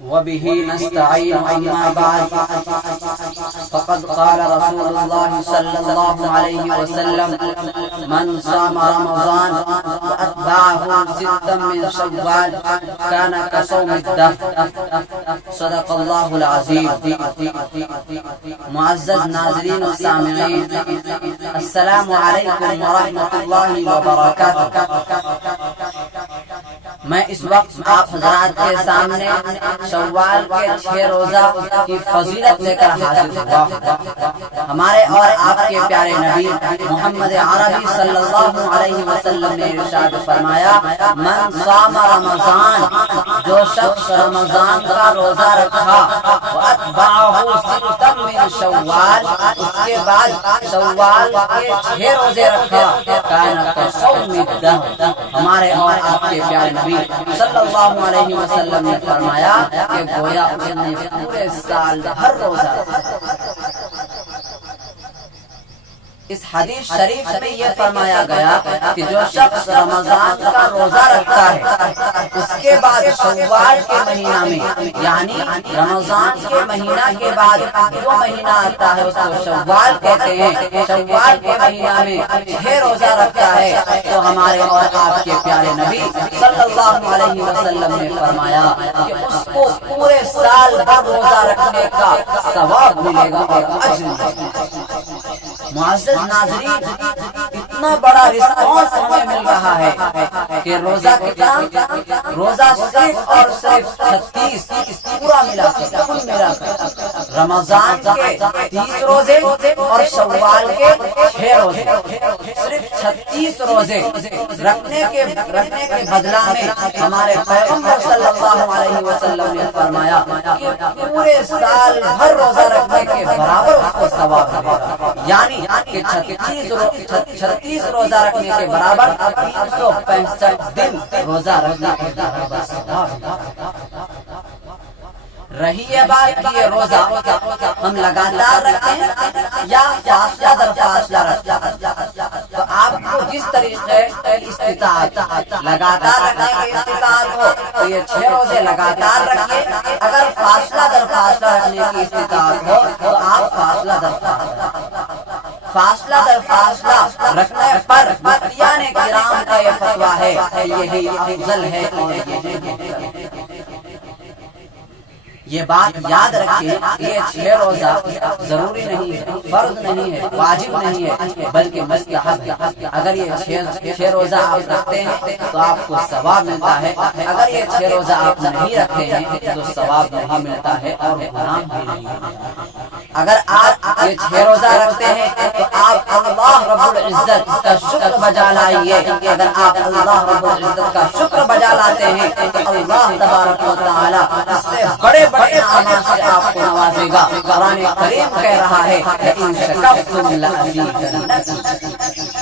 وبه نستعين أما بعد فقد قال رسول الله صلى الله عليه وسلم من صام رمضان وأتبعه ستا من شوال كان كصوم الدهر صدق الله العظيم. معزز ناظرین و سامعین، السلام علیکم ورحمۃ اللہ وبرکاتہ. میں اس وقت آپ حضرات کے سامنے شوال کے 6 روزہ کی فضیلت لے کر حاضر ہوا. ہمارے اور آپ کے پیارے نبی محمد عربی صلی اللہ علیہ وسلم نے ارشاد فرمایا، من صام رمضان، جو شخص رمضان کا روزہ رکھا، واتبعہ ستا من شوال، اس کے بعد شوال کے 6 روزے رکھا، کان کصوم الدہر، ہمارے اور آپ کے پیارے نبی صلی اللہ علیہ وسلم نے فرمایا کہ گویا اس نے پورے سال ہر روزہ رکھا. اس حدیث شریف میں یہ فرمایا گیا کہ جو شخص رمضان کا روزہ رکھتا ہے، اس کے بعد شوال کے مہینہ میں، یعنی رمضان کے مہینہ کے بعد جو مہینہ آتا ہے اس کو شوال کہتے ہیں، شوال کے مہینہ میں 6 روزہ رکھتا ہے، تو ہمارے اور آپ کے پیارے نبی صلی اللہ علیہ وسلم نے فرمایا کہ اس کو پورے سال بھر روزہ رکھنے کا ثواب ملے گا اور اجر ملے گا. معزز ناظرین، اتنا بڑا رسپانس ہمیں مل رہا ہے کہ روزہ کتنا، روزہ صرف اور صرف 36 پورا ملا کر رمضان کے 30 روزے اور شوال کے 6 روزے، صرف 36 روزے رکھنے کے بدلہ میں ہمارے پیغمبر صلی اللہ علیہ وسلم نے فرمایا کہ پورے سال بھر روزہ رکھنے کے برابر اس کو ثواب ملے گا. یعنی کہ 36 روزہ رکھنے کے برابر 365 دن روزہ رکھنے کے برابر ثواب. رہی یہ بات کہ یہ روزہ ہم لگاتار رکھیں یا فاصلہ در فاصلہ رکھیں، تو آپ کو جس طریقے کی استطاعت، لگاتار رکھنے کی استطاعت ہو تو یہ 6 روزے لگاتار رکھیں. اگر فاصلہ در فاصلہ رکھنے کی استطاعت ہو تو آپ فاصلہ در فاصلہ رکھنے پر مفتیان کرام کا یہ فتویٰ ہے کہ یہی افضل ہے. اور یہ بات یاد رکھیں کہ یہ 6 روزہ ضروری نہیں ہے، فرض نہیں ہے، واجب نہیں ہے، بلکہ مستحب ہے. اگر یہ 6 روزہ آپ رکھتے ہیں تو آپ کو ثواب ملتا ہے، اگر یہ 6 روزہ آپ نہیں رکھتے ہیں تو ثواب نہیں ملتا ہے اور گناہ بھی نہیں ہے. اگر آپ یہ 6 روزہ رکھتے ہیں تو آپ اللہ رب العزت کا شکر بجا لائیے. اگر آپ اللہ رب العزت کا شکر بجا لاتے ہیں تو اللہ تبارک و تعالی اس سے بڑے بڑے انعامات سے آپ کو نوازے گا. قرآن کریم کہہ رہا ہے لئن شکرتم لأزیدنکم،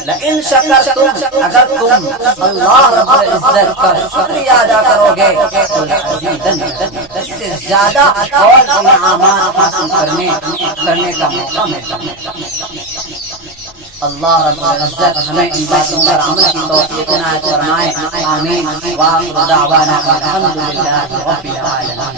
لئن شکرتم، اگر تم اللہ رب العزت کا شکریہ ادا کرو گے تو لأزیدنکم، اس سے زیادہ اور انعامات حاصل کرنے کا موقع ملتا ہے. اللہ رب العزت ہمیں ان باتوں پر عمل کی توفیق عنایت فرمائے. آمین. وآخر دعوانا الحمد للہ رب العالمین.